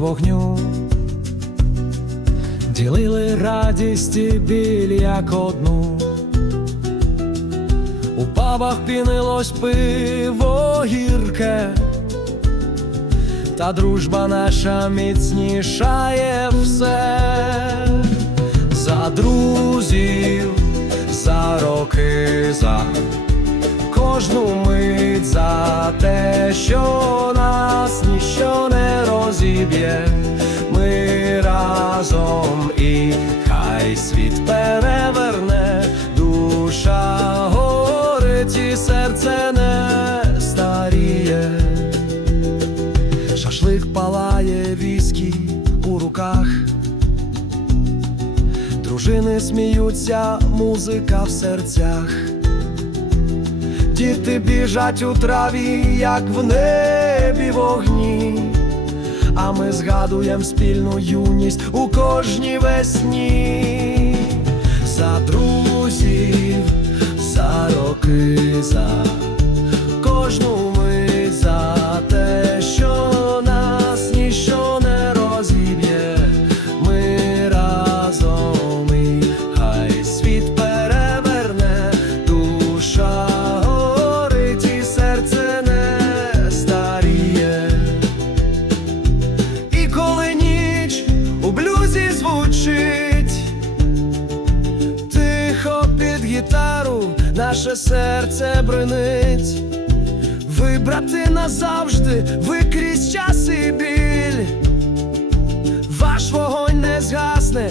вогню, ділили радість і біль як одну. У пабах пінилось пиво гірке, та дружба наша міцнішає все. За друзів, за роки, за кожну мить, за те, що розіб'є. Ми разом і хай світ переверне, душа горить і серце не старіє. Шашлик палає віскі у руках. Дружини сміються, музика в серцях. Діти біжать у траві, як в небі вогні. Ми згадуєм спільну юність у кожній весні. За друзів, за роки, за гітару наше серце бринить. Ви, брати, назавжди, ви крізь час і біль. Ваш вогонь не згасне,